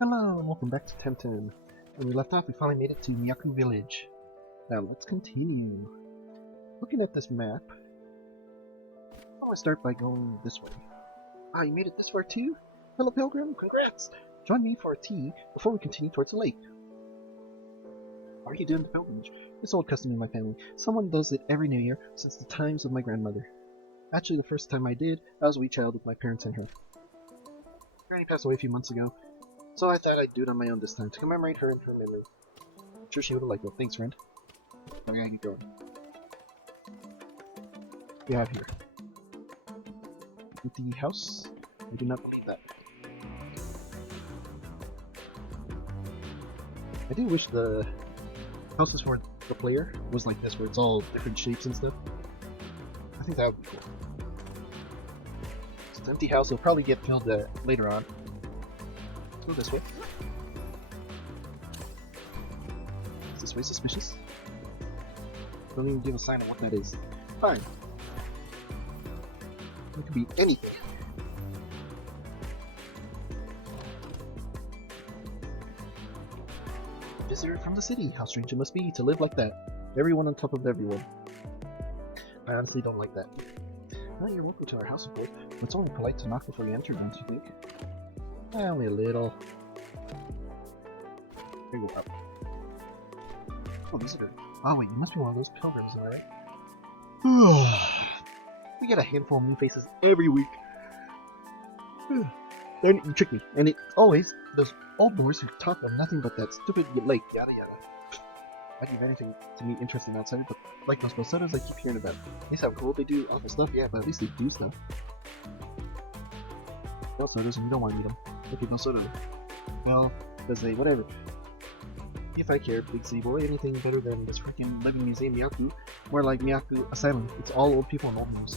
Hello, and welcome back to Temtem. When we left off, we finally made it to Miyako village. Now let's continue. Looking at this map, I want to start by going this way. Ah, you made it this far too? Hello, pilgrim, congrats! Join me for a tea before we continue towards the lake. How are you doing the pilgrimage? It's old custom in my family. Someone does it every New Year since the times of my grandmother. Actually, the first time I did, I was a wee child with my parents and her. Granny passed away a few months ago, so I thought I'd do it on my own this time to commemorate her and her memory. I'm sure she would have liked it. Thanks, friend. I gotta get going. We have here empty house. I do not believe that. I do wish the houses for the player was like this, where it's all different shapes and stuff. I think that would be cool. It's an empty house. It'll probably get filled later on. Let's go this way. Is this way suspicious? Don't even give a sign of what that is. Fine. It could be anything. Visitor from the city. How strange it must be to live like that. Everyone on top of everyone. I honestly don't like that. Well, you're welcome to our house, of course. But it's only polite to knock before you enter, don't you think? Only a little. Here we go up. Oh, visitor. Oh wait, you must be one of those pilgrims, am I right? We get a handful of new faces every week. Then you trick me, and it's always those old boys who talk about nothing but that stupid lake, yada yada. I'd give anything to meet interesting outsiders, but like those posodas I keep hearing about. They sound cool, they do other stuff, yeah, but at least they do stuff. Well, photos and you don't want to meet them. Look at Posoda. Well, because they, whatever. If I cared, big city boy, anything better than this freaking living museum Miyako, more like Miyako Asylum. It's all old people and old news.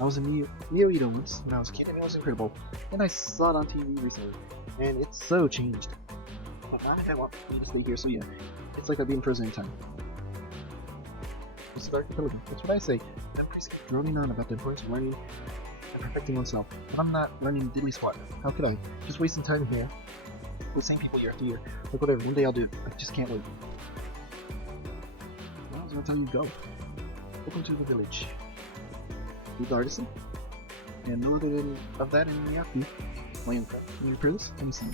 I was in Miyako once when I was a kid, and it was incredible. And I saw it on TV recently, and it's so changed. But I want me to stay here, so yeah, it's like I'd be in prison in time. Let's start the pilgrim. That's what I say. I'm droning on about the importance of learning and perfecting oneself, but I'm not learning diddly squat. How could I? Just wasting time here with the same people year after year. Like whatever, one day I'll do it. I just can't wait. Well, it's about time you go. Welcome to the village. Who's the artisan? And no other than of that in Miyako. My own craft. Can you prepare this? Let me see.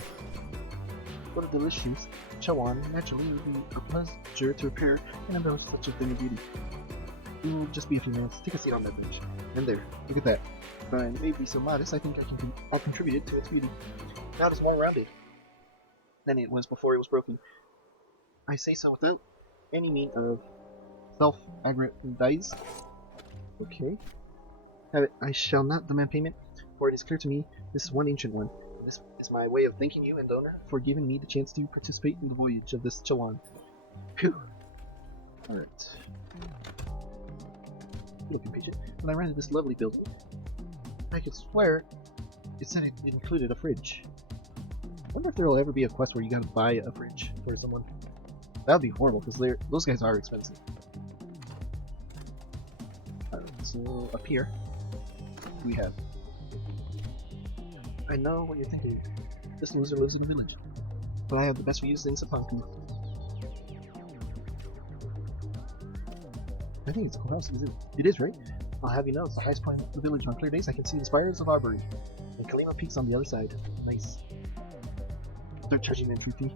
What a delicious chawan. Naturally, it would be a pleasure to prepare and embellish such a thing of beauty. It will just be a few minutes. Take a seat on that bench. And there. Look at that. But I may be so modest, I think I'll contribute to its beauty. Now it's more rounded than it was before it was broken. I say so without any mean of self-aggrandise. Okay. Have it. I shall not demand payment, for it is clear to me this is one ancient one. This is my way of thanking you and owner for giving me the chance to participate in the voyage of this Chawan. Phew. Alright. Looking patient. When I rented this lovely building, I could swear it said it included a fridge. I wonder if there will ever be a quest where you gotta buy a fridge for someone. That would be horrible, because those guys are expensive. Alright, so up here, we have... I know what you're thinking. This loser lives in a village, but I have the best views in Sapanku. I think it's a cool house, is it? It is, right? I'll have you know, it's the highest point of the village. On clear days, I can see the spires of Arbery, and Kalima Peaks on the other side. Nice. Start charging an entry fee.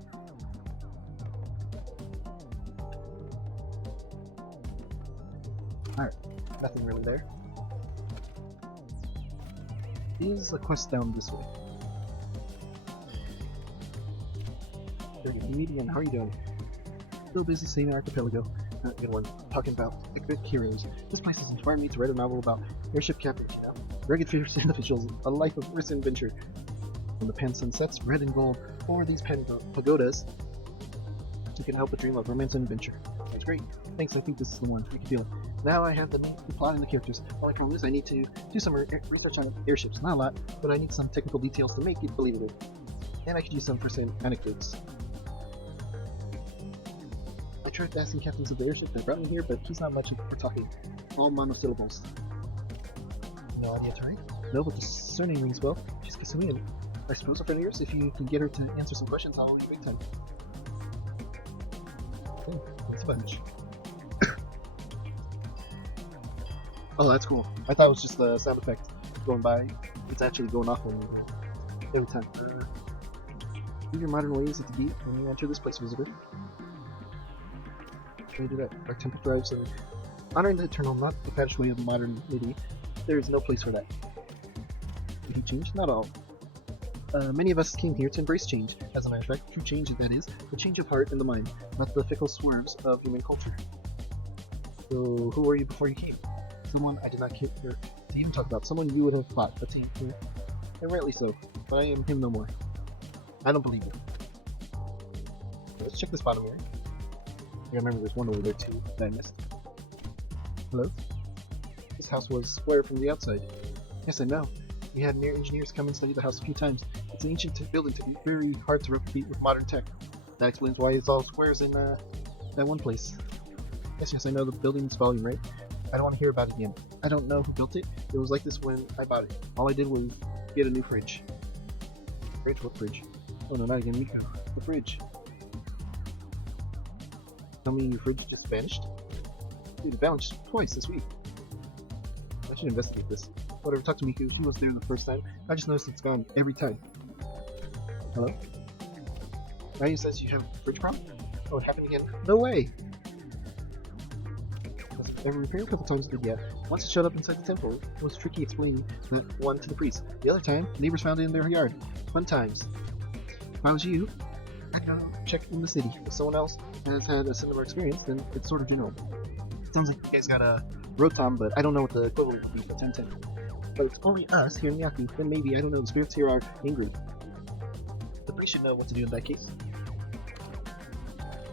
Alright, nothing really there. Is a quest down this way. Very good meeting, and how are you doing? Still busy saving Archipelago. Not a good one. Talking about epic heroes. This place has inspired me to write a novel about airship captains, you know, rugged fierce individuals, a life of risk and adventure. When the pan sunsets, red and gold, over these pagodas, you can help but dream of romance and adventure. That's great. Thanks, I think this is the one. I can feel it. Now I have the plot and the characters. Only problem is I need to do some research on airships. Not a lot, but I need some technical details to make it believable. And I could use some first-hand anecdotes. I tried asking captains of the airship that brought me here, but he's not much for talking. All monosyllables. No idea to write? No, but the surname rings well. She's Kasumi. I suppose a friend of yours, if you can get her to answer some questions, I'll have a big time. Okay, thanks a bunch. Oh, that's cool. I thought it was just the sound effect going by. It's actually going off when every time. Do your modern ways at the gate when you enter this place, visitor. Can you do that? Our temple drives and honoring the eternal, not the fetish way of modernity. There is no place for that. Did he change? Not all. Many of us came here to embrace change. As a matter of fact, true change, that is, the change of heart and the mind, not the fickle swerves of human culture. So, who were you before you came? Someone I did not care to even talk about. Someone you would have thought a team here. And rightly so, but I am him no more. I don't believe you. Let's check this bottom here. I remember there's one over there too that I missed. Hello? This house was square from the outside. Yes, I know. We had mere engineers come and study the house a few times. It's an ancient building to be very hard to replicate with modern tech. That explains why it's all squares in that one place. Yes, I know the building's volume, right? I don't want to hear about it again. I don't know who built it. It was like this when I bought it. All I did was get a new fridge. Fridge? What fridge? Oh no, not again, Miyako. The fridge. Tell me your fridge just vanished? Dude, it vanished twice this week. I should investigate this. Whatever, talk to Miyako. He was there the first time. I just noticed it's gone every time. Hello? Ryu says you have a fridge problem? Oh, it happened again. No way! Every repair a couple times, but yeah. Once it showed up inside the temple, it was tricky explaining that one to the priest. The other time, neighbors found it in their yard. Fun times. If I was you, I'd go check in the city. If someone else has had a similar experience, then it's sort of general. It sounds like you guys got a Rotom, but I don't know what the equivalent would be for Temtem. But it's only us here in Miyako, then maybe, I don't know, the spirits here are angry. The priest should know what to do in that case.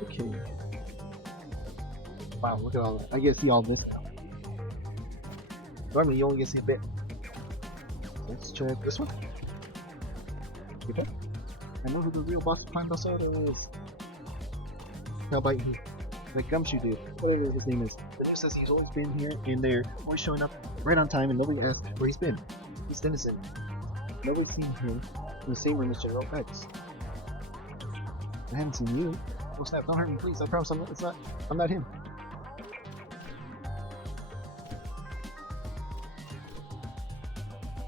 Okay. Wow, look at all that. I get to see all this now. Normally you only get to see a bit. Let's check this one. Okay. I know who the real boss of Pine Soda is. How about you? The Gumshoe dude, whatever his name is. The dude says he's always been here and there, always showing up right on time and nobody asks where he's been. He's innocent. Nobody's seen him in the same room as General X. I haven't seen you. Oh snap, don't hurt me please, I promise I'm not him.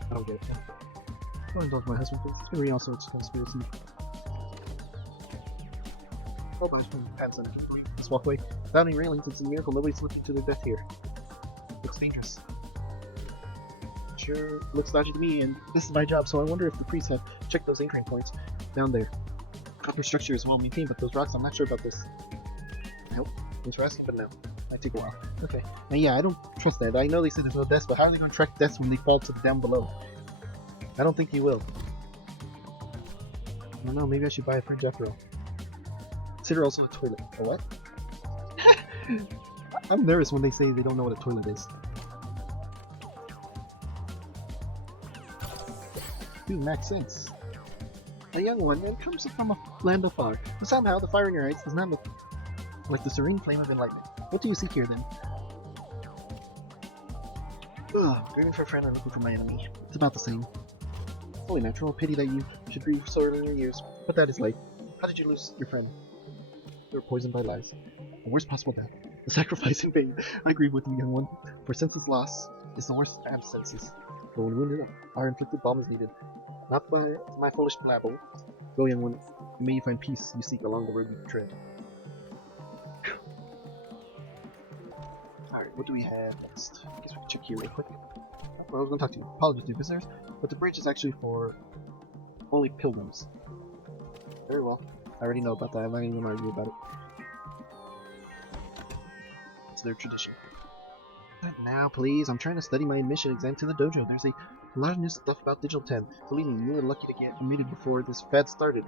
I don't get it. Don't indulge my husband, please. It's been reading all sorts of conspiracy. Oh, but I just put my pants on this walkway. Without any railings, it's a miracle nobody slipped to their death here. Looks dangerous. Sure looks dodgy to me, and this is my job, so I wonder if the priests have checked those anchoring points down there. Upper structure is well maintained, but those rocks, I'm not sure about this. Nope. Thanks for asking, but no. Might take a while. Okay. Now yeah, I don't trust that. I know they said there's no deaths, but how are they going to track deaths when they fall to the down below? I don't think he will. I don't know, maybe I should buy a fridge after all. Consider also a toilet. A what? I'm nervous when they say they don't know what a toilet is. Dude, makes sense. A young one and comes from a land of far. But somehow the fire in your eyes does not look like the serene flame of enlightenment. What do you seek here then? Ugh, grieving for a friend or looking for my enemy. It's about the same. Only natural. Pity that you should grieve so early in your years. But that is life. How did you lose your friend? You were poisoned by lies. The worst possible death. The sacrifice in vain. I grieve with you, young one. For senseless loss is the worst absences. But when wounded, our inflicted balm is needed. Not by my foolish blabble. Go, young one. May you find peace you seek along the road you tread. Alright, what do we have next? I guess we can check here real quick. Well, I was going to talk to you. Apologies to visitors, but the bridge is actually for only pilgrims. Very well. I already know about that. I'm not even going to argue about it. It's their tradition. Now, please. I'm trying to study my admission exam to the dojo. There's a lot of new stuff about Digital 10. Believe me, you were lucky to get admitted before this fad started.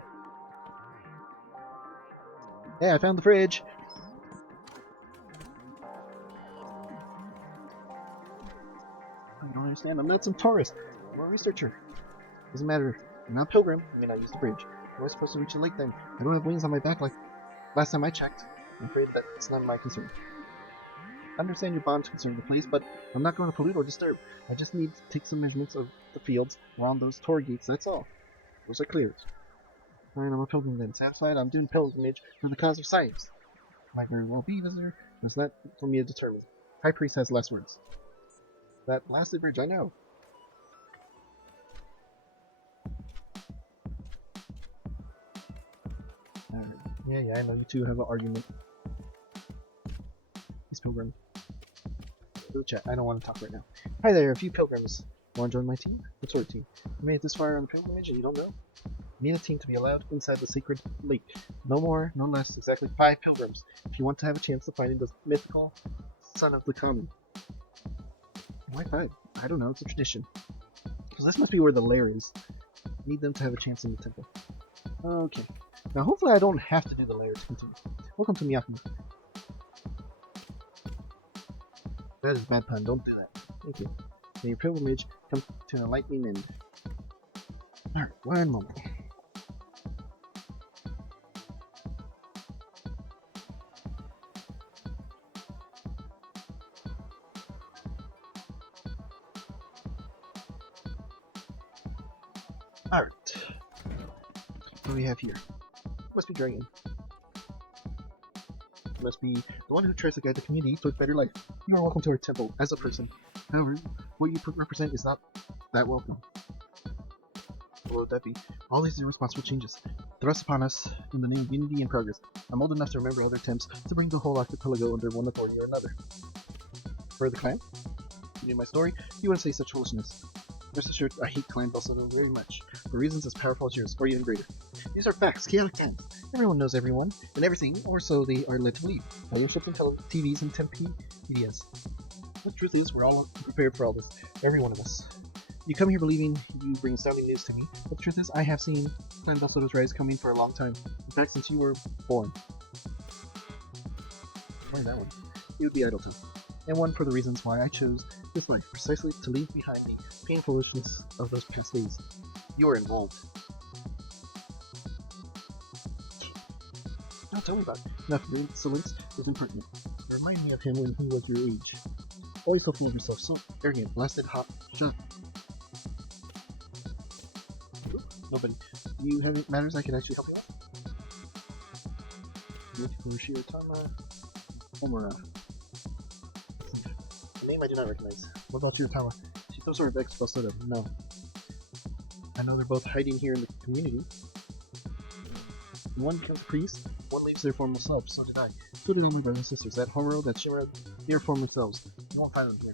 Hey, I found the fridge! I don't understand. I'm not some tourist. I'm a researcher. Doesn't matter. I'm not a pilgrim. I may not use the bridge. I'm supposed to reach the lake then. I don't have wings on my back like last time I checked. I'm afraid that it's none of my concern. I understand your bond's concerned the place, but I'm not going to pollute or disturb. I just need to take some measurements of the fields around those tour gates, that's all. Those are cleared. Fine, I'm a pilgrim then. Satisfied? I'm doing pilgrimage for the cause of science. Might very well be, visitor. That's not for me to determine. High Priest has last words. That blasted bridge, I know. Alright. Yeah, I know you two have an argument. He's pilgrim. Go chat. I don't want to talk right now. Hi there, a few pilgrims. Want to join my team? What sort of team? You made it this far on the pilgrimage and you don't know? You need a team to be allowed inside the sacred lake. No more, no less, exactly 5 pilgrims. If you want to have a chance of finding the mythical son of the common. Why 5? I don't know, it's a tradition. So this must be where the lair is. Need them to have a chance in the temple. Okay. Now hopefully I don't have to do the lair to continue. Welcome to Miyako. That is a bad pun, don't do that. Thank you. May your pilgrimage come to a lightning end. Alright, one moment. Alright. What do we have here? Must be Dragon. Must be the one who tries to guide the community to a better life. You are welcome to our temple as a person. However, what you represent is not that welcome. What would that be? All these irresponsible changes thrust upon us in the name of unity and progress. I'm old enough to remember other attempts to bring the whole archipelago under one authority or another. For the clan? You knew my story? You wouldn't say such foolishness. Rest assured, I hate Clan Balsado very much, for reasons as powerful as yours, or even greater. These are facts, chaotic times. Everyone knows everyone, and everything, or so they are led to believe. Fellowship and TVs and Temtem medias. The truth is, we're all prepared for all this. Every one of us. You come here believing you bring astounding news to me, but the truth is, I have seen Clan Balsado's rise coming for a long time. In fact, since you were born. Why that one? You would be idle too. And one for the reasons why I chose this life, precisely to leave behind the painfulishness of those past days. You are involved. Don't tell me about it. Enough of insolence is impertinent. You remind me of him when he was your age. Always so full of yourself, so arrogant, blasted, hot, shut. Nobody. Do you have any matters I can actually help you with? Miyako Shiratama Homura. A name I do not recognize. What about Shiratama? She's some sort of ex-Balsado. No. I know they're both hiding here in the community. One becomes a priest, one leaves their formal self, so did I. So did all my brothers and sisters. That Homuro, that Shimura, they are former selves. You won't find them here.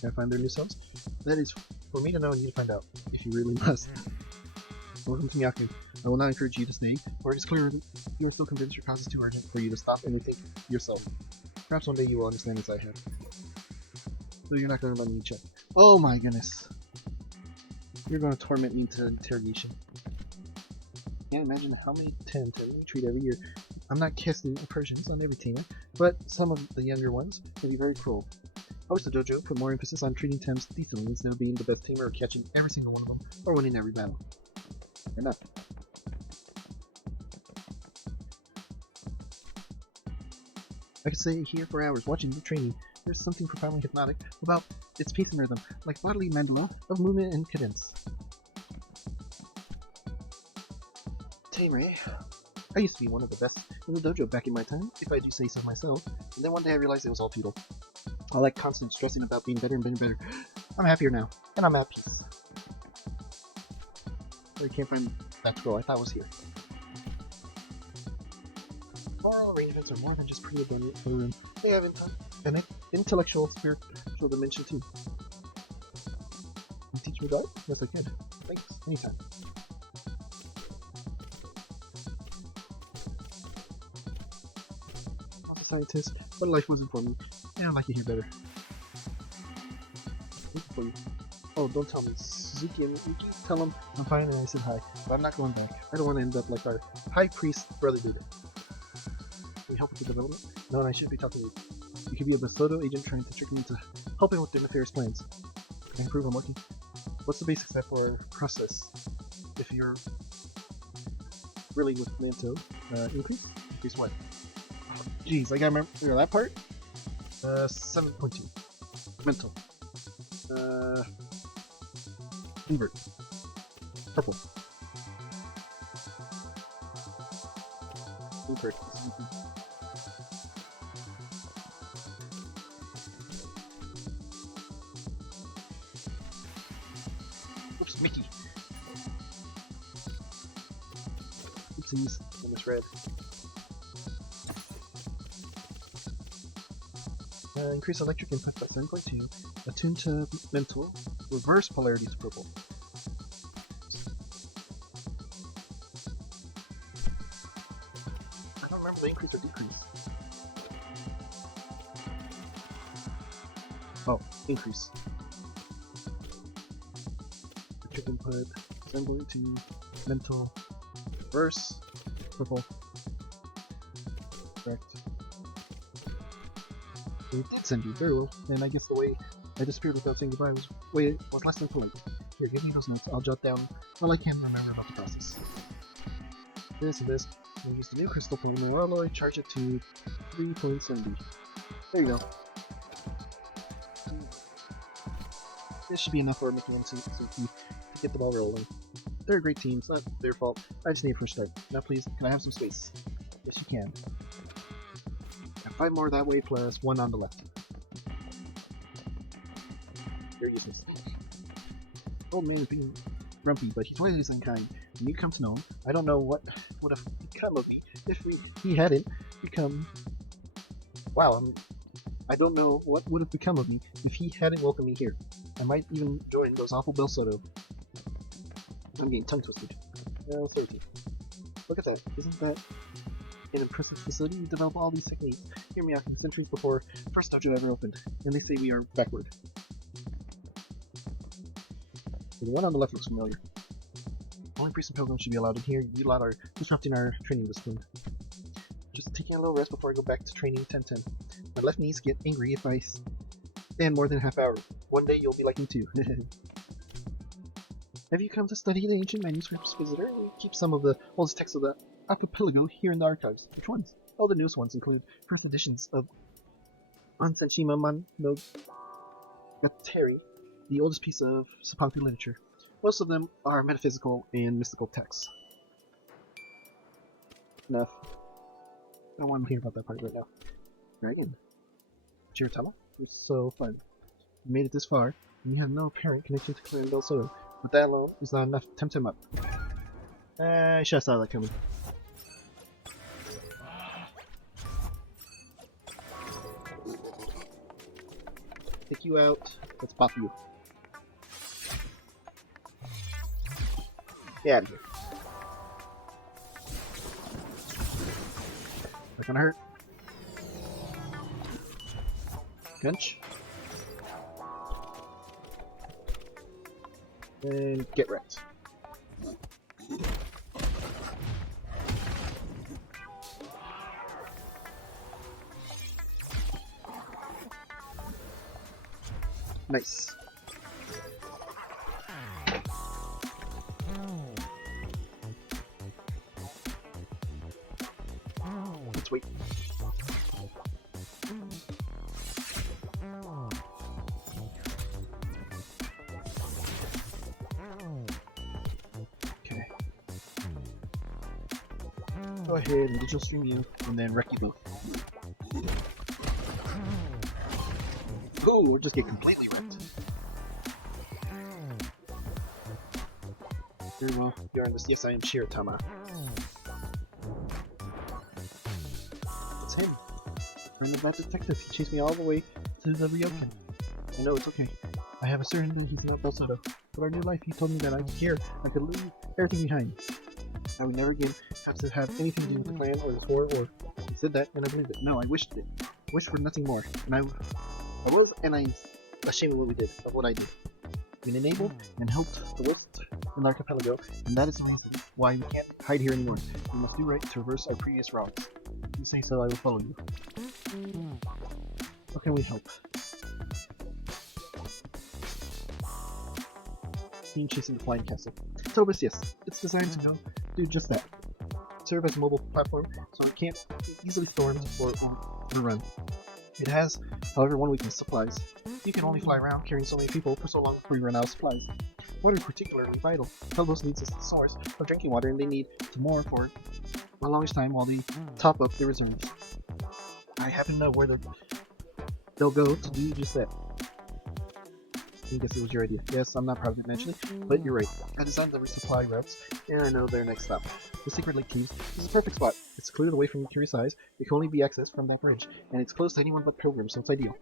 Can I find their new selves? That is for me to know and you to find out, if you really must. Welcome to Miyako. I will not encourage you to stay, for it is clear you are still convinced your cause is too urgent for you to stop and think yourself. Perhaps one day you will understand as I have. So you're not going to let me check. Oh my goodness. You're going to torment me into interrogation. Can't imagine how many Temtem we treat every year. I'm not casting aspersions on every tamer, but some of the younger ones can be very cruel. I wish the dojo put more emphasis on treating Tems decently instead of being the best tamer or catching every single one of them or winning every battle. Or not. I could stay here for hours watching the training. There's something profoundly hypnotic about its pace and rhythm, like bodily mandala of movement and cadence. Tamer, eh? I used to be one of the best in the dojo back in my time, if I do say so myself, and then one day I realized it was all futile. All that constant stressing about being better and better and better. I'm happier now, and I'm at peace. I can't find that scroll I thought was here. Moral arrangements are more than just pretty abundant for the room. They have an intellectual, spiritual dimension too. You teach me God? Yes, I can. Thanks. Anytime. I'm a scientist, but life wasn't for me. Yeah, I'd like to hear better. For you. Oh, don't tell me. Suzuki and Yuki, tell them I'm fine and I said hi, but I'm not going back. I don't want to end up like our high priest brother Buddha. Can you help with the development? No, and I shouldn't be talking to you. You could be a Basodo agent trying to trick me into helping with their nefarious plans. Can I prove I'm working? What's the basic step for process? If you're really with Manto, increase? Increase what? Jeez, I gotta remember that part? 7.2. Mental. Invert. Purple. Incorrect. Oops, Mickey. Oopsies, I misread. Increase electric impact by 7.2. Attune to mental. Reverse polarity to purple. I don't remember the increase or decrease. Oh, increase. Electric input. Assembly to mental. Reverse. Purple. Correct. It did send you, very well. And I guess the way I disappeared without saying goodbye was less than polite. Here, give me those notes. I'll jot down all I can remember about the process. This and this. We'll use the new crystal polymer alloy, charge it to 3.70. There you go. This should be enough for Mickey and Suki to get the ball rolling. They're a great team, it's not their fault. I just need a fresh start. Now please, can I have some space? Yes you can. 5 more that way plus 1 on the left. You're useless. Old man is being grumpy, but he's always unkind. When you come to know him, I don't know what would have become of me if he hadn't become... Wow, I don't know what would have become of me if he hadn't welcomed me here. I might even join those awful Bel Soto. I'm getting tongue twisted. Well, sorry. Look at that. Isn't that an impressive facility? You develop all these techniques. Hear me out, centuries before first dojo ever opened. And they say we are backward. The one on the left looks familiar. Only priests and pilgrims should be allowed in here. You lot are disrupting our training discipline. Just taking a little rest before I go back to training Temtem. My left knees get angry if I stand more than a half hour. One day you'll be like me too. Have you come to study the ancient manuscripts, visitor? We keep some of the oldest texts of the archipelago here in the archives. Which ones? All the newest ones include first editions of Ansenshima Monogatari, the oldest piece of Sapanku literature. Most of them are metaphysical and mystical texts. Enough. I don't want to hear about that part right now. Dragon. Chiritella? It was so fun. You made it this far, and you have no apparent connection to Clan Bel Soto. But that alone is not enough to tempt him up. I should have saw that coming. Take you out. Let's pop you. Get out of here. Not gonna hurt. Gunch. And get wrecked. Nice. Let's wait. Okay. Go ahead and digital stream you, and then wreck you both. Ooh, we'll just get completely wrecked. You're in this. Yes, I am Shiratama. It's him. Friend of that detective. He chased me all the way to the Ryokan. I know, it's okay. I have a certainty he's not Bel Soto. But our new life, he told me that I was here. I could leave everything behind. I would never again have to have anything to do with the clan or the core, or he said that and I believed it. No, I wished it. I wished for nothing more. And I'm ashamed of what we did, of what I did. We enabled and helped the worst in the archipelago, and that is the reason why we can't hide here anymore. We must do right to reverse our previous wrongs. If you say so, I will follow you. How can we help? Team chasing the flying castle. Tobus, yes. It's designed to do just that. Serve as a mobile platform, so it can't be easily stormed or overrun. It has, however, one weakness: supplies. You can only fly around carrying so many people for so long before you run out of supplies. Water is particularly vital. Telebos needs a source of drinking water, and they need to moor for the longest time while they top up their reserves. I happen to know where they'll go to do just that. I guess it was your idea. Yes, I'm not proud of it mentioning, but you're right. I designed the resupply routes, and I know their next stop. The Secret Lake Caves is a perfect spot. It's secluded away from curious eyes. It can only be accessed from that bridge, and it's close to anyone but pilgrims, so it's ideal.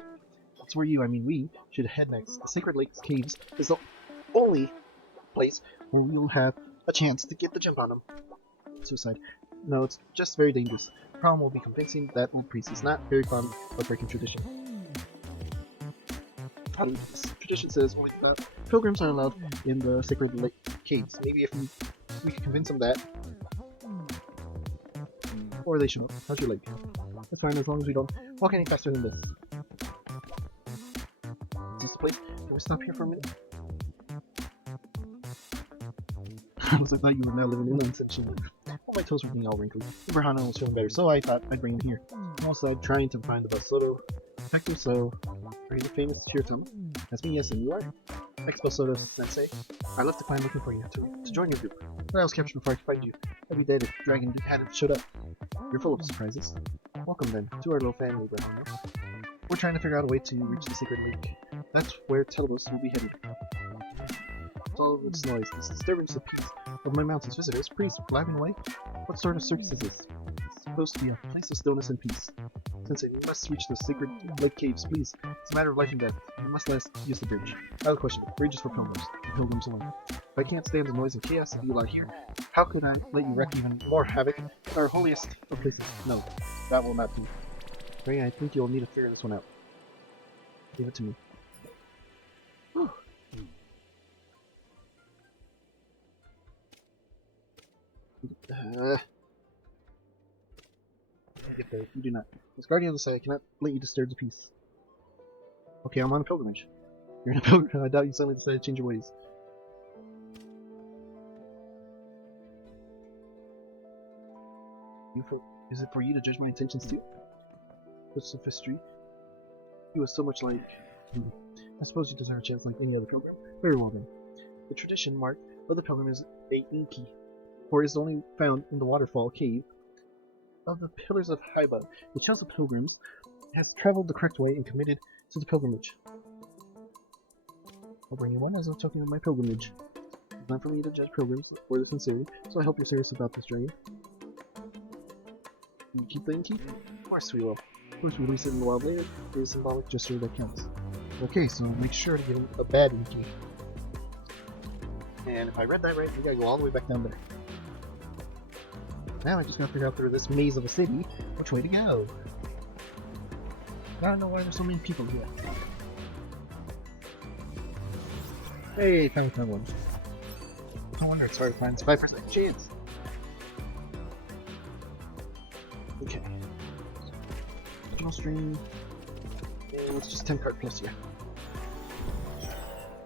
That's where we should head next. The Sacred Lake Caves is the only place where we will have a chance to get the jump on them. Suicide. No, it's just very dangerous. The problem will be convincing that old priest is not very fond of breaking tradition. This tradition says only pilgrims are allowed in the Sacred Lake Caves. Maybe if we could convince them that. Or they shouldn't. How's your leg? That's fine as long as we don't walk any faster than this. Is this the place? Can we stop here for a minute? I thought you were now living in essentially. All my toes were getting all wrinkly. Berhana was feeling better, so I thought I'd bring him here. I'm also trying to find the best Soto detective, so are you the famous Chirotama? That's me, yes, and you are? Expo Soto Sensei. I left the clan looking for you to join your group, but I was captured before I could find you. I'd be dead if Dragon hadn't showed up. You're full of surprises. Welcome then to our little family, Berhana. We're trying to figure out a way to reach the Sacred Lake. That's where Telebos will be headed. It's all of this noise, this disturbance of peace of my mountain's visitors, priests laughing away. What sort of circus is this? It's supposed to be a place of stillness and peace. Sensei, we must reach the Sacred Lake Caves, please. It's a matter of life and death. We must use the bridge. I have a question. The bridge is for pilgrims. The pilgrims alone. If I can't stand the noise and chaos of you out here, how could I let you wreak even more havoc in our holiest of places? No, that will not do. Ray, I think you'll need to figure this one out. Leave it to me. Whew. Get there. You do not. As guardian of the site, I cannot let you disturb the peace. Okay, I'm on a pilgrimage. You're in a pilgrimage. I doubt you suddenly decided to change your ways. Is it for you to judge my intentions too? With sophistry? He was so much like... I suppose you deserve a chance like any other pilgrim. Very well then. The tradition mark of the pilgrim is a inky, for it is only found in the waterfall cave of the Pillars of Hiba. It shows the pilgrims have traveled the correct way and committed to the pilgrimage. I'll bring you one as a token of my pilgrimage. It's not for me to judge pilgrims or their sincerity, so I hope you're serious about this journey. You keep the inky? Of course we will. Of course we release it in the wild later. It is a symbolic gesture that counts. Okay, so make sure to give him a bad inky. And if I read that right, we gotta go all the way back down there. Now I just gotta figure out through this maze of a city which way to go. I don't know why there's so many people here. Hey, found one. No wonder it's hard to find. It's 5% chance. Okay. Original stream. And it's just 10 card plus here.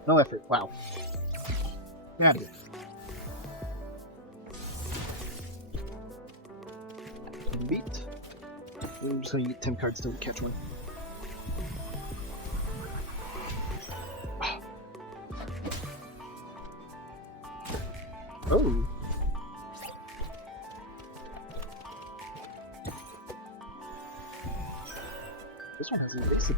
No effort. Wow. Get out of here. Beat. I'm just gonna get 10 cards till we catch one. Oh. This one has a basic.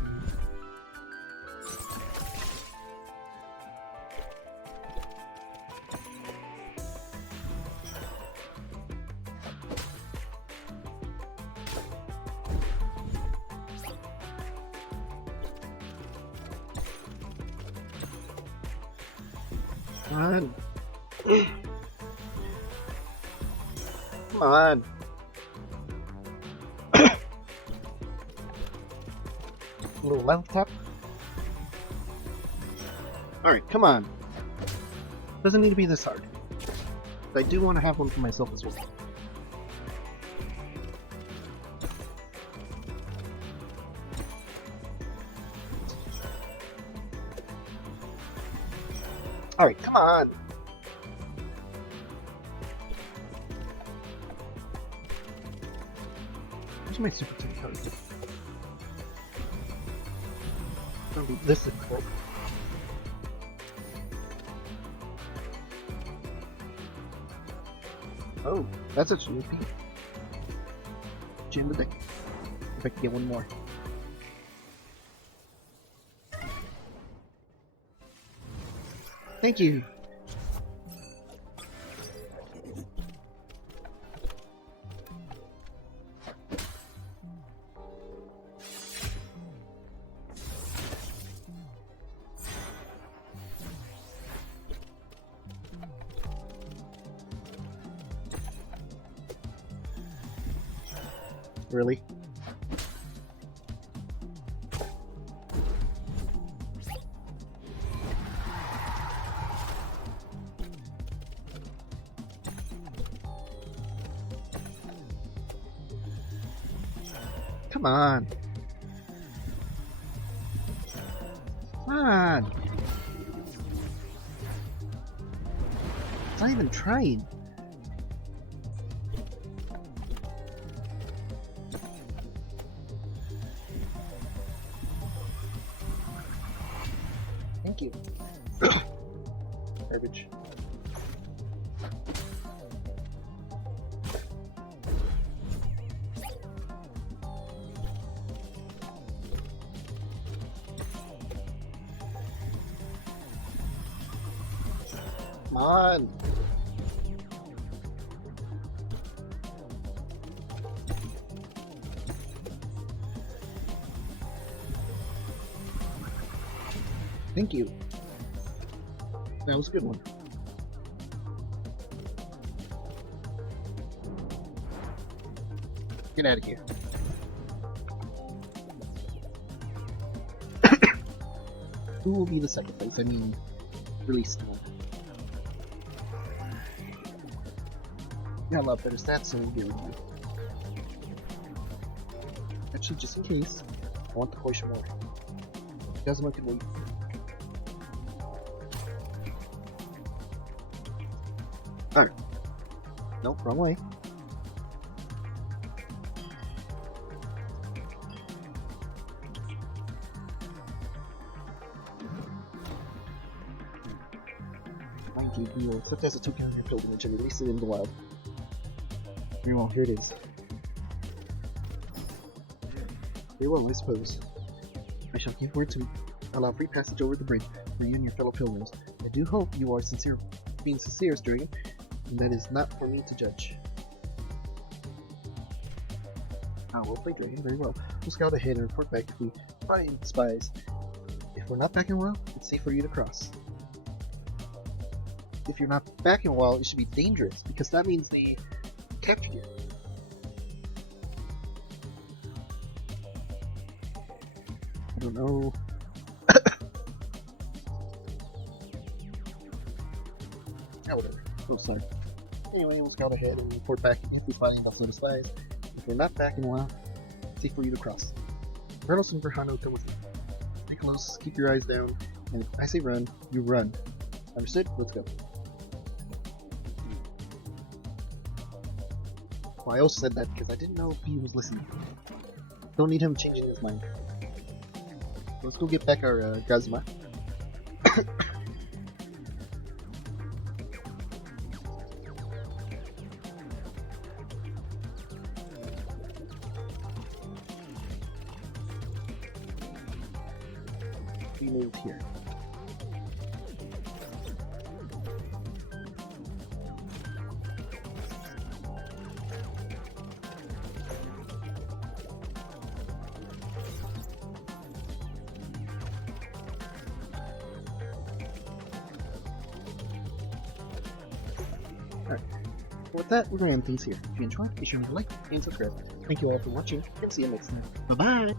Come on. Come on. A little left tap. Alright, come on. Doesn't need to be this hard. But I do want to have one for myself as well. Alright, come on! Where's my super team card? Don't be this difficult. Oh, that's actually OP. Jam the deck. If I can get one more. Thank you. Really? Come on. Come on. It's not even trying. Thank you. Garbage. Come on. Thank you. That was a good one. Get out of here. Who will be the sacrifice? I mean, release one. Got a lot better stats, so we'll get rid of you. Actually, just in case, I want the potion more. Gazuma can wait. Alright. Nope, wrong way. Mind you, you will accept as a token of your pilgrimage and release it in the wild. Very well, here it is. Very well, I suppose. I shall give word to allow free passage over the bridge for you and your fellow pilgrims. I do hope you are being sincere, Sturgeon, and that is not for me to judge. Ah, well played, Dragon. Very well. We'll scout ahead and report back if we find spies. If we're not back in a while, it's safe for you to cross. If you're not back in a while, it should be dangerous, because that means they captured you. I don't know. Yeah, whatever. Oh, sorry. Anyway, we'll scout ahead and report back if we find enough sort of spies. If we're not back in a while, it's safe for you to cross. Carlos and Verhano, come with me. Stay close, keep your eyes down, and if I say run, you run. Understood? Let's go. Well, I also said that because I didn't know if he was listening. Don't need him changing his mind. Let's go get back our Gazuma. We moved here. Alright, with that, we're going to end things here. If you enjoyed, be sure to like and subscribe. Thank you all for watching, and see you next time. Bye-bye!